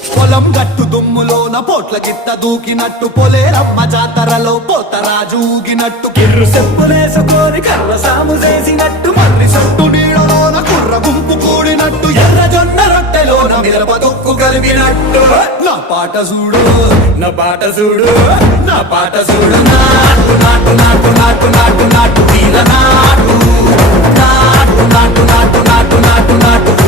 పొలం గట్టు దుమ్ములోన పోట్ల గిట్ట దూకినట్టు పొలేరమ్మ జాతరలో పోతరాజు ఊగినట్టు కిర్రు చెప్పులేసుకొని కర్ర సాము చేసినట్టు మర్రి సొట్టు నీడలోన కుర్ర గుంపు కూడినట్టు ఎర్ర జొన్న రొట్టెలోన మిరప దొక్కు కలిపినట్టు నా పాట చూడు నా పాట చూడు నా పాట చూడు నాటు నాటు నాటు నాటు నాటు నాటు వీర నాటు నాటు నాటు నాటు నాటు నాటు నాటు